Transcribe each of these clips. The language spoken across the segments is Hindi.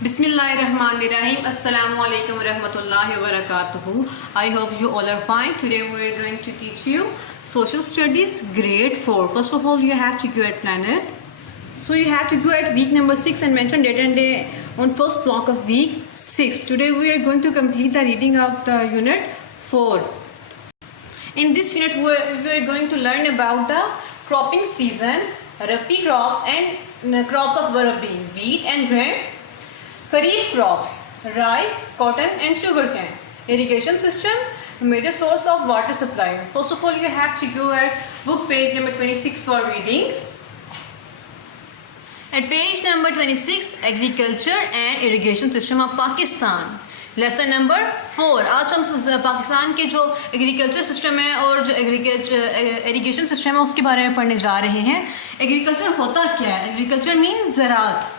Bismillahirrahmanirrahim. Assalamu alaikum warahmatullahi wabarakatuh. I hope you all are fine. Today we are going to teach you Social Studies Grade 4. First of all, you have to go at planet. So you have to go at week number 6 and mention date and day on first block of week 6. Today we are going to complete the reading of the unit 4. In this unit we are going to learn about the cropping seasons, Rabi crops and crops of Rabi, wheat and grain. Kharif crops, rice, cotton and sugarcane. Irrigation system, major source of water supply. First of all, you have to go at book page number 26 for reading. At page number 26, Agriculture and Irrigation System of Pakistan. Lesson number 4. आज हम पाकिस्तान के जो एग्रीकल्चर सिस्टम है और जो इरिगेशन सिस्टम है उसके बारे में पढ़ने जा रहे हैं. एग्रीकल्चर होता क्या है? एग्रीकल्चर मीन्स ज़राअत.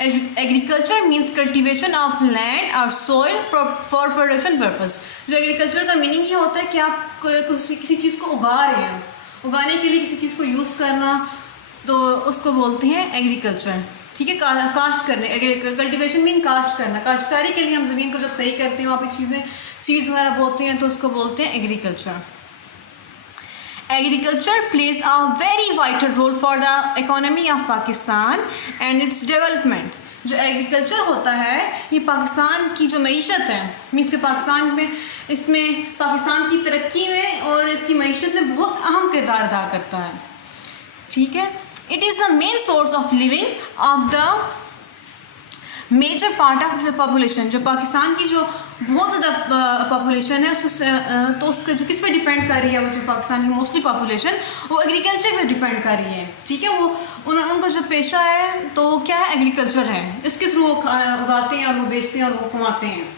Agriculture means cultivation of land और सॉइल फॉर प्रोडक्शन पर्पस. जो एग्रीकल्चर का मीनिंग ये होता है कि आप किसी चीज़ को उगा रहे हैं, उगाने के लिए किसी चीज़ को यूज़ करना, तो उसको बोलते हैं एग्रीकल्चर. ठीक है. काश्त करने, कल्टिवेशन मीन काश्त करना. काश्तकारी के लिए हम ज़मीन को जब सही करते हैं, वहाँ पे चीज़ें सीड्स वगैरह बोते हैं, तो उसको बोलते हैं agriculture. Agriculture plays a very vital role for the economy of Pakistan and its development. जो एग्रीकल्चर होता है ये पाकिस्तान की जो मईशत है, मीन्स के पाकिस्तान में इसमें पाकिस्तान की तरक्की में और इसकी मईशत में बहुत अहम किरदार अदा करता है. ठीक है. It is the main source of living of the major part of population. जो पाकिस्तान की जो बहुत ज़्यादा पॉपुलेशन है उसको तो उसका जो किस पे डिपेंड कर रही है, वो जो पाकिस्तान की मोस्टली पॉपुलेशन वो एग्रीकल्चर पे डिपेंड कर रही है. ठीक है. वो उनका जो पेशा है तो क्या है? एग्रीकल्चर है. इसके थ्रू वो उगाते हैं और वो बेचते हैं और वो कमाते हैं.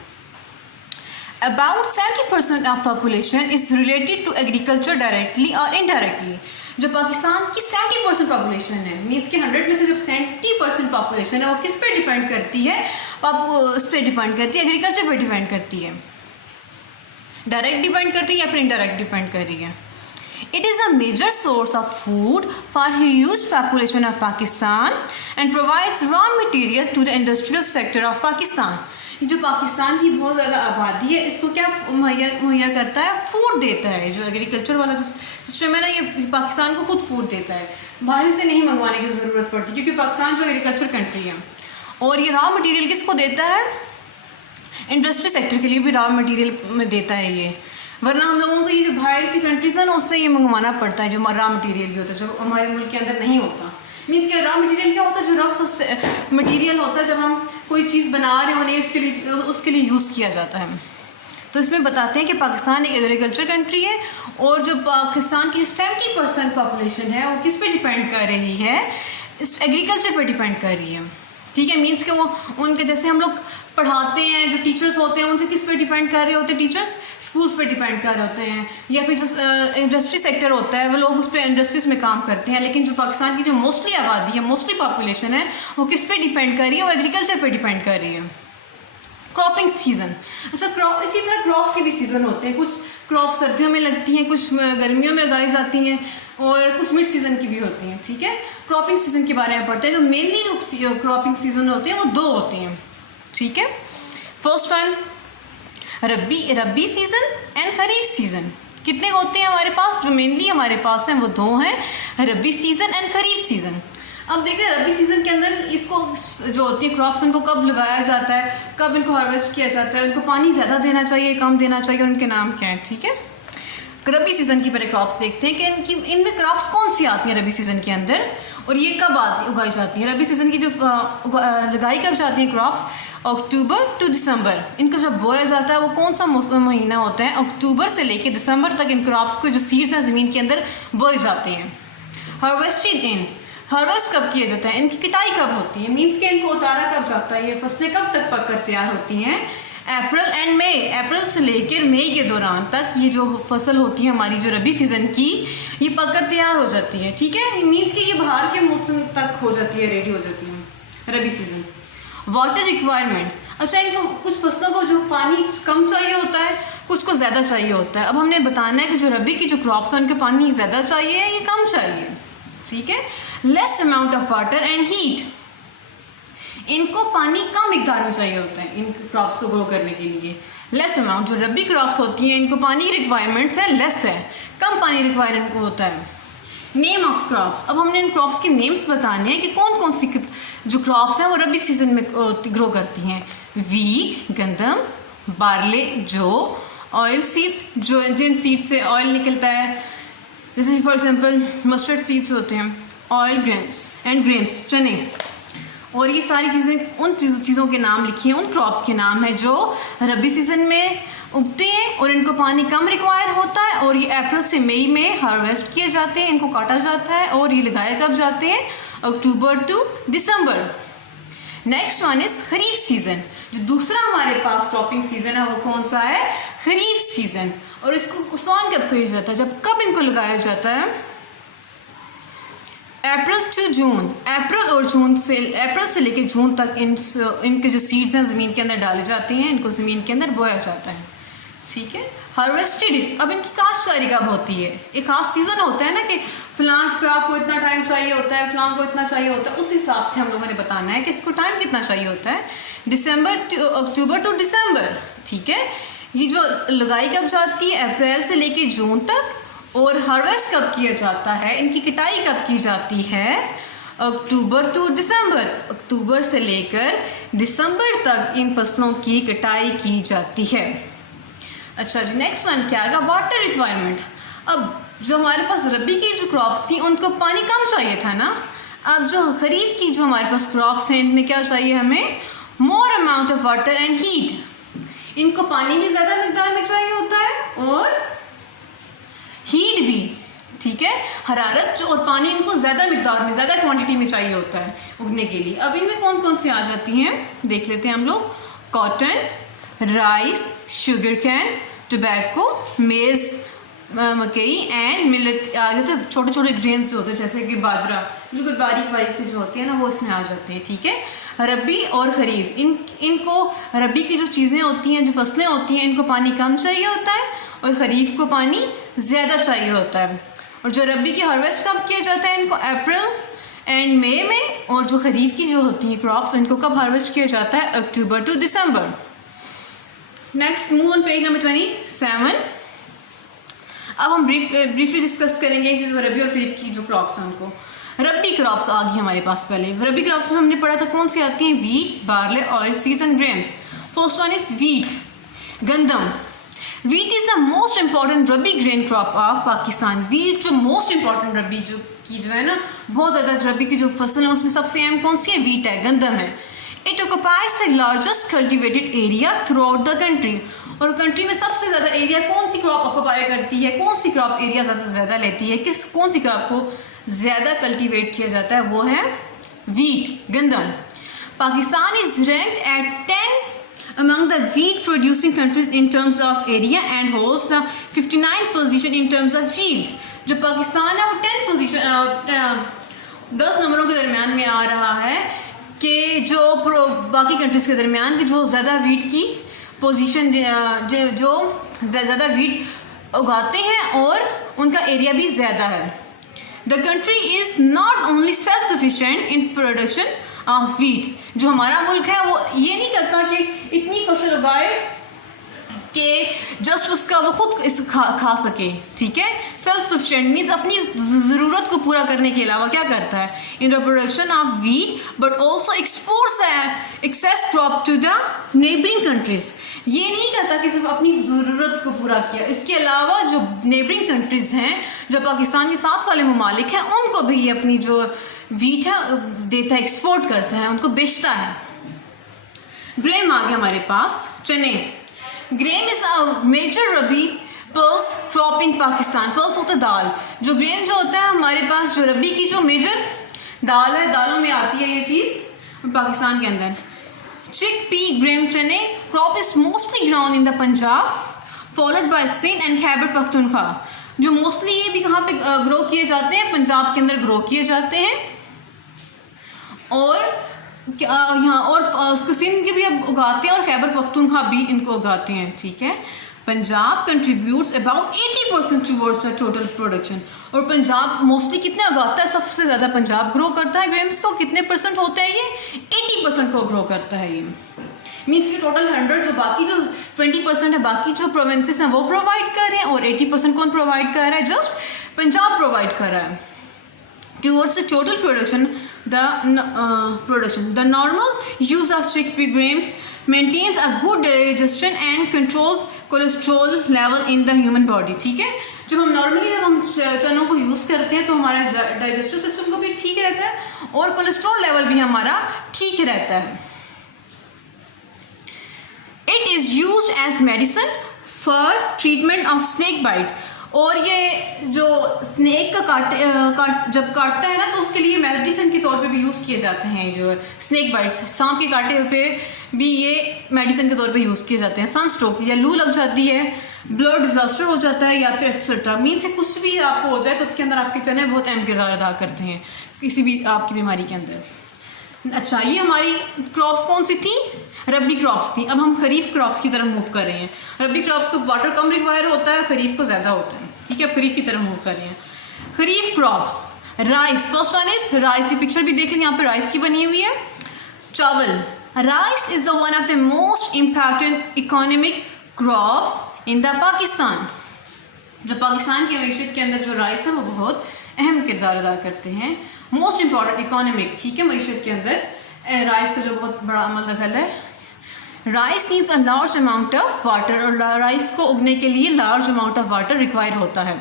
About 70% of population is related to agriculture directly or indirectly. जो पाकिस्तान की 70% पॉपुलेशन है, मीन्स कि 100 में से जब 70% पॉपुलेशन है वो किस पे डिपेंड करती है? उस पर डिपेंड करती है, एग्रीकल्चर पे डिपेंड करती है. डायरेक्ट डिपेंड करती है या फिर इनडायरेक्ट डिपेंड कर रही है. It is a major source of food for huge population of Pakistan and provides raw material to the industrial sector of Pakistan. जो पाकिस्तान की बहुत ज़्यादा आबादी है इसको क्या मुहैया करता है? फूड देता है. जो एग्रीकल्चर वाला जो सिस्टम है ना, ये पाकिस्तान को खुद फूड देता है, बाहर से नहीं मंगवाने की ज़रूरत पड़ती, क्योंकि पाकिस्तान जो एग्रीकल्चर कंट्री है. और ये रॉ मटेरियल किसको देता है? इंडस्ट्री सेक्टर के लिए भी रॉ मटेरियल में देता है ये. वरना हम लोगों को ये जो बाहर की कंट्रीज है ना उससे ये मंगवाना पड़ता है, जो रॉ मटेरियल भी होता है जो हमारे मुल्क के अंदर नहीं होता. मीन्स कि रॉ मटेरियल क्या होता है? जो रफ मटेरियल होता है जब हम कोई चीज़ बना रहे होने उसके लिए यूज़ किया जाता है. तो इसमें बताते हैं कि पाकिस्तान एक एग्रीकल्चर कंट्री है और जो पाकिस्तान की 70% पॉपुलेशन है वो किस पे डिपेंड कर रही है? इस एग्रीकल्चर पे डिपेंड कर रही है. ठीक है. मीन्स कि वो उनके जैसे हम लोग पढ़ाते हैं, जो टीचर्स होते हैं उनके किस पे डिपेंड कर रहे होते हैं? टीचर्स स्कूल्स पे डिपेंड कर रहे होते हैं, या फिर जो इंडस्ट्री सेक्टर होता है वो लोग उस पर इंडस्ट्रीज़ में काम करते हैं. लेकिन जो पाकिस्तान की जो मोस्टली आबादी है, मोस्टली पॉपुलेशन है, वो किस पे डिपेंड कर रही है? वो एग्रीकल्चर पे डिपेंड कर रही है. Cropping season. अच्छा, इसी तरह क्रॉप्स के भी सीज़न होते हैं. कुछ क्रॉप सर्दियों में लगती हैं, कुछ गर्मियों में उगाई जाती हैं और कुछ मिड सीज़न की भी होती हैं. ठीक है. क्रॉपिंग सीज़न के बारे में पढ़ते हैं. तो मेनली जो क्रॉपिंग सीज़न होते हैं वो 2 होते हैं. ठीक है. First one rabi season and kharif season. कितने होते हैं हमारे पास? जो मेनली हमारे पास हैं वो 2 हैं, रबी सीज़न एंड खरीफ सीज़न. अब देखें रबी सीज़न के अंदर इसको जो होती है क्रॉप्स, उनको कब लगाया जाता है, कब इनको हार्वेस्ट किया जाता है, उनको पानी ज़्यादा देना चाहिए, कम देना चाहिए, उनके नाम क्या है. ठीक है. रबी सीज़न की पहले क्रॉप्स देखते हैं कि इनमें क्रॉप्स कौन सी आती हैं रबी सीज़न के अंदर और ये कब उगाई जाती हैं. रबी सीज़न की जो लगाई कब जाती हैं क्रॉप्स? अक्टूबर टू दिसंबर. इनको जब बोया जाता है वो कौन सा महीना होता है? अक्टूबर से लेकर दिसंबर तक इन क्रॉप्स को जो सीड्स हैं ज़मीन के अंदर बोए जाते हैं. हार्वेस्ट कब किया जाता है? इनकी कटाई कब होती है? मीन्स कि इनको उतारा कब जाता है? ये फसलें कब तक पककर तैयार होती हैं? अप्रैल एंड मई. अप्रैल से लेकर मई के दौरान तक ये जो फसल होती है हमारी जो रबी सीज़न की, ये पककर तैयार हो जाती है. ठीक है. मीन्स कि ये बाहर के मौसम तक हो जाती है, रेडी हो जाती है रबी सीज़न. Water requirement. अच्छा, इनको कुछ फसलों को जो पानी कम चाहिए होता है, कुछ को ज़्यादा चाहिए होता है. अब हमने बताना है कि जो रबी की जो क्रॉप्स हैं उनको पानी ज़्यादा चाहिए या ये कम चाहिए. ठीक है. Less amount of water and heat. इनको पानी कम मिकदार में चाहिए होता है इन क्रॉप्स को ग्रो करने के लिए, लेस अमाउंट। जो रबी क्रॉप्स होती हैं इनको पानी रिक्वायरमेंट्स है लेस है, कम पानी रिक्वायरमेंट को होता है। नेम ऑफ क्रॉप्स, अब हमने इन क्रॉप्स के नेम्स बताने हैं कि कौन कौन सी जो क्रॉप्स हैं वो रबी सीजन में ग्रो करती हैं। वीट गंदम, बार्ले जौ, ऑयल सीड्स जो जिन सीड्स से ऑयल निकलता है, जैसे फॉर एग्जांपल मस्टर्ड सीड्स होते हैं, ऑयल ग्रेन्स एंड ग्रेन्स चने। और ये सारी चीज़ें उन चीज़ों के नाम लिखिए, उन क्रॉप्स के नाम है जो रबी सीजन में उगते हैं और इनको पानी कम रिक्वायर होता है, और ये अप्रैल से मई में हार्वेस्ट किए जाते हैं, इनको काटा जाता है और ये लगाए कब जाते हैं, October to December. Next one is kharif season. जो दूसरा हमारे पास क्रॉपिंग सीजन है वो कौन सा है, खरीफ सीजन। और इसको सॉन कब किया जाता है, जब कब इनको लगाया जाता है, अप्रैल टू जून। अप्रैल से लेकर जून तक इनके जो सीड्स हैं ज़मीन के अंदर डाले जाते हैं, इनको ज़मीन के अंदर बोया जाता है, ठीक है। हार्वेस्टेड, अब इनकी काश्तकारी कब होती है, एक खास सीज़न होता है ना कि फ़लाँ क्रॉप को इतना टाइम चाहिए होता है, फ़लाँ को इतना चाहिए होता है, उस हिसाब से हम लोगों ने बताना है कि इसको टाइम कितना चाहिए होता है। अक्टूबर टू दिसंबर, ठीक है। ये जो लगाई कब जाती है, अप्रैल से लेके जून तक, और हार्वेस्ट कब किया जाता है, इनकी कटाई कब की जाती है, अक्टूबर टू दिसंबर। अक्टूबर से लेकर दिसंबर तक इन फसलों की कटाई की जाती है। अच्छा जी, नेक्स्ट वन क्या आएगा, वाटर रिक्वायरमेंट। अब जो हमारे पास रबी की जो क्रॉप्स थी उनको पानी कम चाहिए था ना, अब जो खरीफ की जो हमारे पास क्रॉप्स हैं इनमें क्या चाहिए हमें, more amount of water and heat. इनको पानी भी ज़्यादा मिकदार में चाहिए होता है और हीट भी, ठीक है, हरारत जो और पानी इनको ज़्यादा मिकदार में, ज़्यादा क्वांटिटी में चाहिए होता है उगने के लिए। अब इनमें कौन कौन सी आ जाती हैं देख लेते हैं हम लोग, cotton, rice, sugar cane, tobacco, मेज़, मकई एंड मिलेट आ जाते हैं। छोटे छोटे ग्रेन्स जो होते हैं जैसे कि बाजरा, बिल्कुल बारीक बारीक से जो होती है ना वो इसमें आ जाते हैं, ठीक है। रबी और खरीफ, इनको रबी की जो चीज़ें होती हैं, जो फसलें होती हैं, इनको पानी कम चाहिए होता है और ख़रीफ को पानी ज़्यादा चाहिए होता है। और जो रबी की हार्वेस्ट कब किया जाता है, इनको अप्रैल एंड मई में, और जो खरीफ की जो होती है क्रॉप्स इनको कब हार्वेस्ट किया जाता है, October to December. Next move on page number 27। अब हम ब्रीफली डिस्कस करेंगे कि जो रबी और खरीफ की जो क्रॉप्स हैं उनको। रबी क्रॉप्स आ गई हमारे पास। पहले रबी क्रॉप्स में हमने पढ़ा था कौन सी आती हैं, wheat, barley, oil seeds and grains. First one is wheat, गंदम। Wheat is the most important rabi grain crop of Pakistan. Wheat जो मोस्ट इंपॉर्टेंट रबी जो है ना, बहुत ज़्यादा रबी की जो फसल है उसमें सबसे अहम कौन सी है, वीट है, गंदम है। It occupies the largest cultivated area through out the country. और कंट्री में सबसे ज़्यादा एरिया कौन सी क्रॉप ऑक्यूपाई करती है, कौन सी क्रॉप एरिया ज़्यादा लेती है, कौन सी क्रॉप को ज़्यादा कल्टीवेट किया जाता है, वो है वीट, गंदम। Pakistan is ranked at 10 among the wheat producing countries in terms of area and holds the 59th position in terms of yield। जो पाकिस्तान है वो 10 नंबरों के दरमियान में आ रहा है कि जो बाकी कंट्रीज़ के दरमियान की जो ज़्यादा वीट की पोजीशन जो ज़्यादा वीट उगाते हैं और उनका एरिया भी ज़्यादा है। The country is not only self sufficient in production of wheat. जो हमारा मुल्क है वो ये नहीं करता कि इतनी फसल उगाए कि जस्ट उसका वो खुद खा सके, ठीक है। सेल्फ सफिशेंट मीन्स अपनी ज़रूरत को पूरा करने के अलावा क्या करता है, in the production of wheat but also exports excess crop to the neighbouring countries. ये नहीं करता कि सिर्फ अपनी ज़रूरत को पूरा किया, इसके अलावा जो नेबरिंग कंट्रीज़ हैं, जो पाकिस्तान के साथ वाले ममालिक हैं, उनको भी ये अपनी जो वीट है देता है, एक्सपोर्ट करता है, उनको बेचता है। ग्रेन आ गया हमारे पास, चने। Grain is a major rabi pulse crop in Pakistan. Pulse होता है दाल। जो ग्रेन जो होता है हमारे पास, जो रबी की जो मेजर दाल है, दालों में आती है ये चीज़ पाकिस्तान के अंदर। चिक पी, ग्रेन, चने crop is mostly ground in the Punjab followed by Sindh and Khyber Pakhtunkhwa. जो मोस्टली ये भी कहाँ पे ग्रो किए जाते हैं, पंजाब के अंदर ग्रो किए जाते हैं, और यहाँ और उसको सिंध के भी अब उगाते हैं और खैबर पख्तूनख्वा भी इनको उगाते हैं, ठीक है। Punjab contributes about 80% towards the total production. और पंजाब मोस्टली कितना उगाता है, सबसे ज़्यादा पंजाब ग्रो करता है ग्रेम्स को। कितने परसेंट होते हैं ये? 80% को ग्रो करता है ये। मीन्स कि टोटल 100 जो बाकी जो 20% है बाकी जो प्रोविंसेस हैं वो प्रोवाइड कर रहे हैं, और 80% कौन प्रोवाइड कर रहा है? जस्ट पंजाब प्रोवाइड कर रहा है। Towards the total production, the normal use of chickpea grains maintains a good digestion and controls cholesterol level in the human body। ठीक है, जब हम नॉर्मली जब हम चनों को यूज़ करते हैं तो हमारा डाइजेस्टिव सिस्टम को भी ठीक रहता है और कोलेस्ट्रॉल लेवल भी हमारा ठीक रहता है। It is used as medicine for treatment of snake bite. और ये जो स्नेक का जब काटता है ना तो उसके लिए मेडिसिन के तौर पे भी यूज़ किए जाते हैं। जो स्नेक बाइट्स, सांप के काटे पे भी ये मेडिसिन के तौर पे यूज़ किए जाते हैं। सनस्ट्रोक या लू लग जाती है, ब्लड डिजास्टर हो जाता है, या फिर एक्सेट्रा मीन से कुछ भी आपको हो जाए तो उसके अंदर आपके चने बहुत अहम किरदार अदा करते हैं किसी भी आपकी बीमारी के अंदर। अच्छा, ये हमारी क्रॉप्स कौन सी थी? रबी क्रॉप्स थी। अब हम खरीफ क्रॉप्स की तरफ मूव कर रहे हैं। रबी क्रॉप्स को वाटर कम रिक्वायर होता है, खरीफ को ज़्यादा होता है। ठीक है, अब खरीफ की तरफ मूव कर रहे हैं। Kharif crops, rice, first one is rice. ये पिक्चर भी देख लें, यहाँ पे राइस की बनी हुई है। चावल, rice is the one of the most impacted economic crops in the Pakistan. जो पाकिस्तान की मईशत के अंदर जो राइस है वो बहुत अहम किरदार अदा करते हैं। मोस्ट इम्पॉर्टेंट इकोनॉमिक, ठीक है, मईशत के अंदर राइस का जो बहुत बड़ा अमल दखल है। Rice needs a large amount of water, और राइस को उगने के लिए large amount of water required होता है।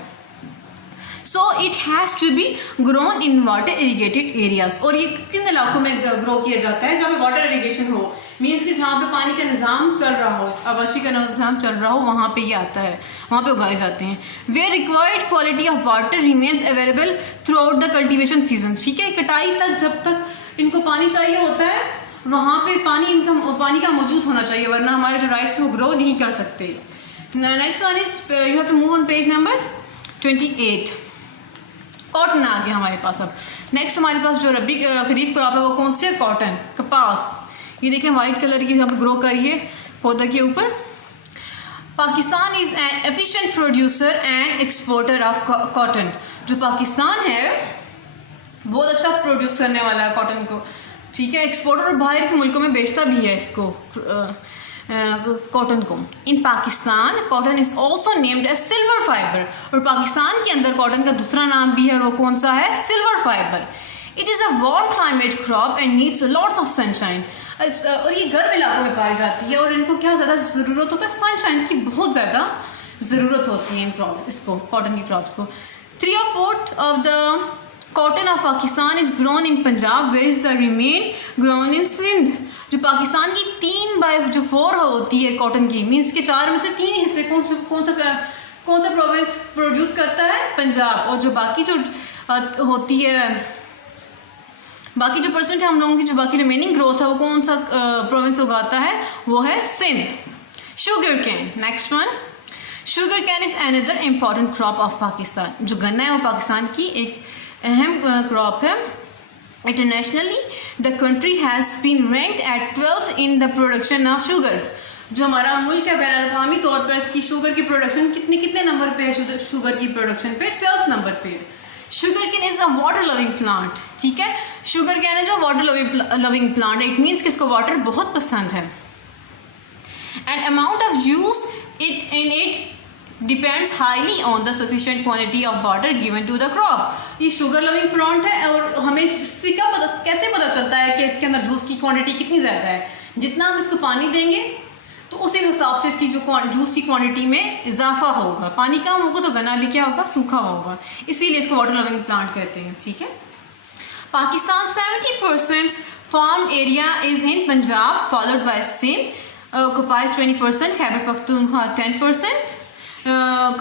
So it has to be grown in water irrigated areas. और ये किन इलाकों में ग्रो किया जाता है? जहाँ पे वाटर इरीगेशन हो, मीन्स कि जहाँ पे पानी का निज़ाम चल रहा हो, आबादी का निज़ाम चल रहा हो, वहाँ पे ये आता है, वहाँ पे उगाए जाते हैं। Where required quality of water remains available throughout the cultivation season. ठीक है, कटाई तक जब तक इनको पानी चाहिए होता है वहाँ पे पानी का मौजूद होना चाहिए, वरना हमारे जो राइस है वो ग्रो नहीं कर सकते। Next one is you have to move on page number 28। Cotton आ गया हमारे पास। अब नेक्स्ट हमारे पास जो रबी खरीफ क्रॉप है वो कौन सी है? कॉटन, कपास। ये देखें वाइट कलर की यहाँ पे ग्रो करी है पौधा के ऊपर। Pakistan is an efficient producer and exporter of cotton. जो पाकिस्तान है बहुत अच्छा प्रोड्यूस करने वाला है कॉटन को। ठीक है, एक्सपोर्टर और बाहर के मुल्कों में बेचता भी है इसको, कॉटन को। In Pakistan cotton is also named as silver fibre. और पाकिस्तान के अंदर कॉटन का दूसरा नाम भी है, वो कौन सा है? Silver fibre. It is a warm climate crop and needs lots of sunshine. और ये गर्म इलाकों में पाई जाती है और इनको क्या ज़्यादा ज़रूरत होता है? सनशाइन की बहुत ज़्यादा ज़रूरत होती है इन क्रॉप इसको, कॉटन की क्रॉप्स को। 3/4 of the cotton of Pakistan is grown in Punjab, where is the remain grown in Sindh. जो पाकिस्तान की 3/4 होती है कॉटन की, मीन्स के 4 में से 3 हिस्से कौन सा प्रोविंस प्रोड्यूस करता है? पंजाब। और जो बाकी जो होती है, बाकी जो परसेंट है हम लोगों की जो बाकी रिमेनिंग ग्रोथ है वो कौन सा प्रोविंस उगाता है? वो है Sindh. Sugarcane, next one. Sugarcane is another important crop of Pakistan. जो गन्ना है वो पाकिस्तान की एक अहम क्रॉप है। Internationally the country has been ranked at 12th in the production of sugar. जो हमारा मुल्क है बैनुल-अक़वामी तौर पर इसकी शुगर की प्रोडक्शन कितने नंबर पे है? शुगर की प्रोडक्शन पे 12th नंबर पे है। Sugarcane is a water loving plant. ठीक है, शुगर कैन है जो water loving plant, it means कि इसको वाटर बहुत पसंद है। And amount of use it depends highly on the sufficient quantity of water given to the crop. ये शुगर लविंग प्लांट है और हमें इससे कैसे पता चलता है कि इसके अंदर जूस की क्वांटिटी कितनी ज़्यादा है? जितना हम इसको पानी देंगे तो उसी हिसाब से इसकी जो जूस की क्वांटिटी में इजाफा होगा। पानी कम होगा तो गन्ना भी क्या होगा? सूखा होगा। इसीलिए इसको वाटर लविंग प्लांट कहते हैं। ठीक है, Pakistan 70% farm area is in Punjab followed by Sindh occupies 20%, Khyber Pakhtunkhwa 10%,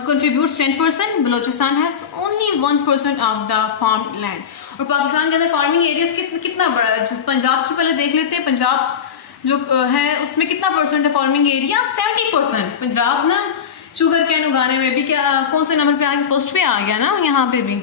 contributes 10%, Balochistan has only 1% of the farmed land। और पाकिस्तान के अंदर फार्मिंग एरियाज कितना बड़ा है? जो पंजाब की पहले देख लेते हैं, पंजाब जो है उसमें कितना परसेंट है फार्मिंग एरिया? 70%। पंजाब ना शुगर कैन उगाने में भी क्या कौन से नंबर पे आ गया? फर्स्ट पे आ गया ना। यहाँ पे भी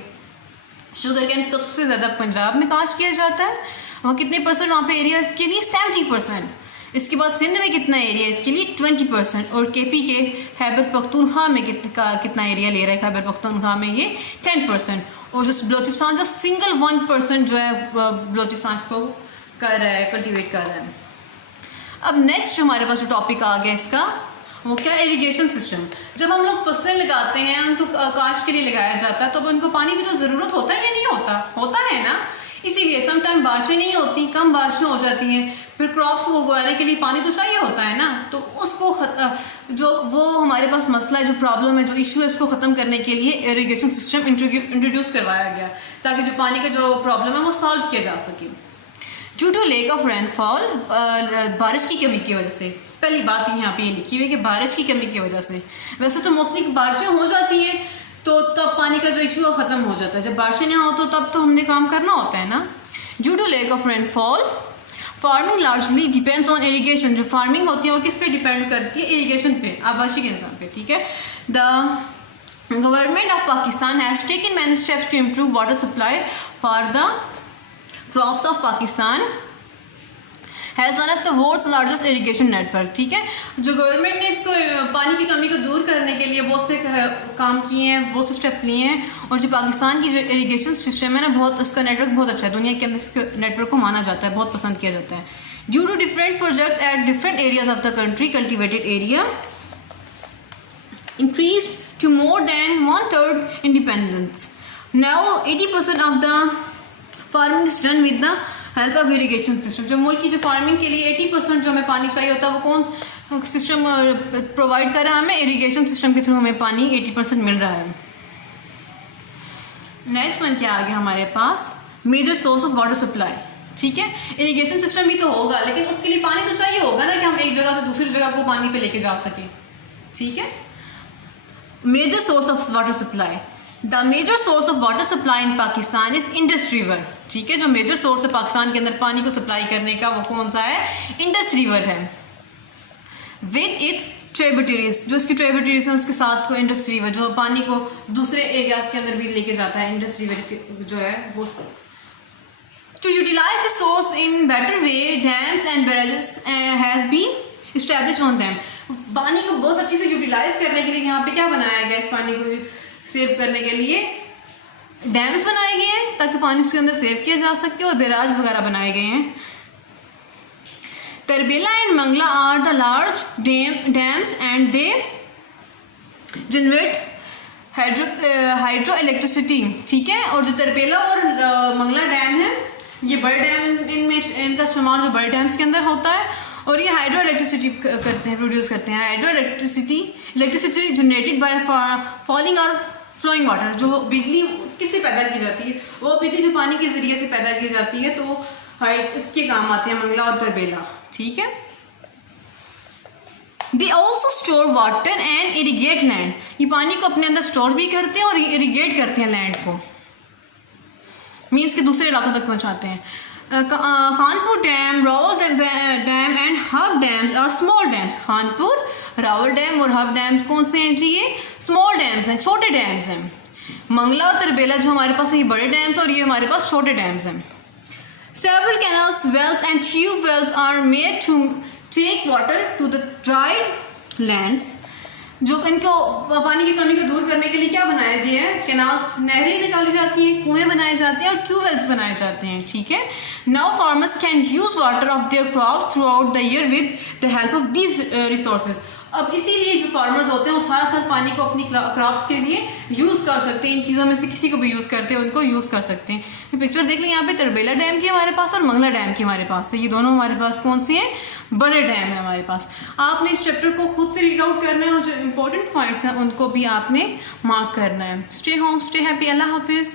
शुगर कैन सबसे ज़्यादा पंजाब में काश्त किया जाता है। वहाँ कितने परसेंट वहाँ पे एरिया इसके लिए? 70%। इसके बाद सिंध में कितना एरिया है इसके लिए 20%, और केपी के खैबर पख्तूनख्वा में कितना एरिया ले रहा है खैबर पख्तूनख्वा में ये 10%, और जस्ट बलोचिस्तान जस्ट सिंगल 1% जो है बलोचिस्तान इसको कर रहा है, कल्टिवेट कर रहा है। अब नेक्स्ट हमारे पास जो टॉपिक आ गया इसका वो क्या, इरिगेशन सिस्टम। जब हम लोग फसलें लगाते हैं उनको काश के लिए लगाया जाता है तो अब उनको पानी की तो ज़रूरत होता है या नहीं होता, होता है ना। इसीलिए सम टाइम बारिशें नहीं होती, कम बारिशें हो जाती हैं, फिर क्रॉप्स को उगाने के लिए पानी तो चाहिए होता है ना। तो उसको जो वो हमारे पास मसला है, जो प्रॉब्लम है, जो इशू है, उसको ख़त्म करने के लिए इरिगेशन सिस्टम इंट्रोड्यूस करवाया गया ताकि जो पानी का जो प्रॉब्लम है वो सॉल्व किया जा सके। Due to lack of rainfall, बारिश की कमी की वजह से, पहली बात यहाँ पे ये लिखी हुई है कि बारिश की कमी की वजह से। वैसे तो मोस्टली बारिशें हो जाती हैं तो तब पानी का जो इशू है ख़त्म हो जाता है, जब बारिशें ना हो तो तब तो हमने काम करना होता है ना। Due to lack of rainfall farming largely depends on irrigation, जो फार्मिंग होती है वो किस पे डिपेंड करती है, इरीगेशन पे, आबादी के निज़ाम पे, ठीक है। The government of Pakistan has taken many steps to improve water supply for the crops of Pakistan has one of the world's largest irrigation network, ठीक है। जो गवर्नमेंट ने इसको पानी की कमी को दूर करने के लिए बहुत से काम किए हैं, बहुत से स्टेप लिए हैं, और जो पाकिस्तान की जो इरीगेशन सिस्टम है ना, बहुत उसका नेटवर्क बहुत अच्छा है, दुनिया के अंदर इसके नेटवर्क को माना जाता है, बहुत पसंद किया जाता है। Due to different projects at different areas of the country, cultivated area increase to more than 1/3 independence. Now 80% of the farming is done with the help of irrigation system. जो मुल्क की जो फार्मिंग के लिए 80% जो हमें पानी चाहिए होता है वो कौन सिस्टम प्रोवाइड कर रहा है हमें, इरीगेशन सिस्टम के थ्रू हमें पानी 80% मिल रहा है। नेक्स्ट वन क्या आ गया हमारे पास, major source of water supply, ठीक है। इरीगेशन सिस्टम भी तो होगा लेकिन उसके लिए पानी तो चाहिए होगा ना, कि हम एक जगह से दूसरी जगह को पानी पे लेके जा सके, ठीक है। Major source of water supply, the major source of water supply in Pakistan is Indus river, ठीक है। जो मेजर सोर्स है पाकिस्तान के अंदर पानी को सप्लाई करने का वो कौन सा है, इंडस रिवर है। विद इट्स ट्रिब्यूटरीज, जो इसकी ट्रिब्यूटरीज हैं उसके साथ को इंडस रिवर जो पानी को दूसरे एरियाज के अंदर भी लेके जाता है, इंडस रिवर जो है वो। To utilize the source in better way, dams and barrages have been established on them. पानी को बहुत अच्छी से यूटिलाइज करने के लिए यहाँ पे क्या बनाया गया, इस पानी को सेव करने के लिए डैम्स बनाए गए हैं ताकि पानी उसके अंदर सेव किया जा सके, और बैराज वगैरह बनाए गए हैं। Tarbela and Mangla are the large dams and they generate hydro electricity, ठीक है। और जो तरबेला और मंगला डैम है ये बड़े डैम, इनमें इनका शुमार जो बड़े डैम्स के अंदर होता है, और ये हाइड्रो इलेक्ट्रिसिटी करते हैं, प्रोड्यूस करते हैं। Hydro electricity generated by fouling और फ्लोइंग वाटर, जो बिजली किससे पैदा की जाती है, वो बिजली जो पानी के ज़रिए से पैदा की जाती है, तो इसके काम आते हैं मंगला और तरबेला, ठीक है। They also store water and irrigate land, ये पानी को अपने अंदर स्टोर भी करते हैं और इरीगेट करते हैं लैंड को, मीन्स के दूसरे इलाकों तक पहुँचाते हैं। Khanpur dam, Rawal dam and Hub dams और small dams. Khanpur, Rawal dam और हब डैम्स कौन से हैं जी, ये स्मॉल डैम्स हैं, छोटे डैम्स हैं। मंगला और तरबेला जो हमारे पास है ये बड़े डैम्स, और ये हमारे पास छोटे डैम्स हैं। Several canals, wells and tube wells are made to take water to the dried lands, जो इनको पानी की कमी को दूर करने के लिए क्या बनाया गया है, कैनाल्स, नहरें निकाली जाती हैं, कुएं बनाए जाते हैं और ट्यूबवेल्स बनाए जाते हैं, ठीक है। Now farmers can use water of their crops through out the year with the help of these resources. अब इसीलिए जो फार्मर्स होते हैं वो सारा साल पानी को अपनी क्रॉप्स के लिए यूज़ कर सकते हैं, इन चीज़ों में से किसी को भी यूज़ करते हैं उनको यूज़ कर सकते हैं। तो पिक्चर देख लें, यहाँ पे तरबेला डैम की हमारे पास और मंगला डैम की हमारे पास है, ये दोनों हमारे पास कौन सी हैं, बड़े डैम है हमारे पास। आपने इस चैप्टर को खुद से रीड आउट करना है और जो इंपॉर्टेंट पॉइंट्स हैं उनको भी आपने मार्क करना है। स्टे होम, स्टे हैप्पी, अल्लाह हाफिज़।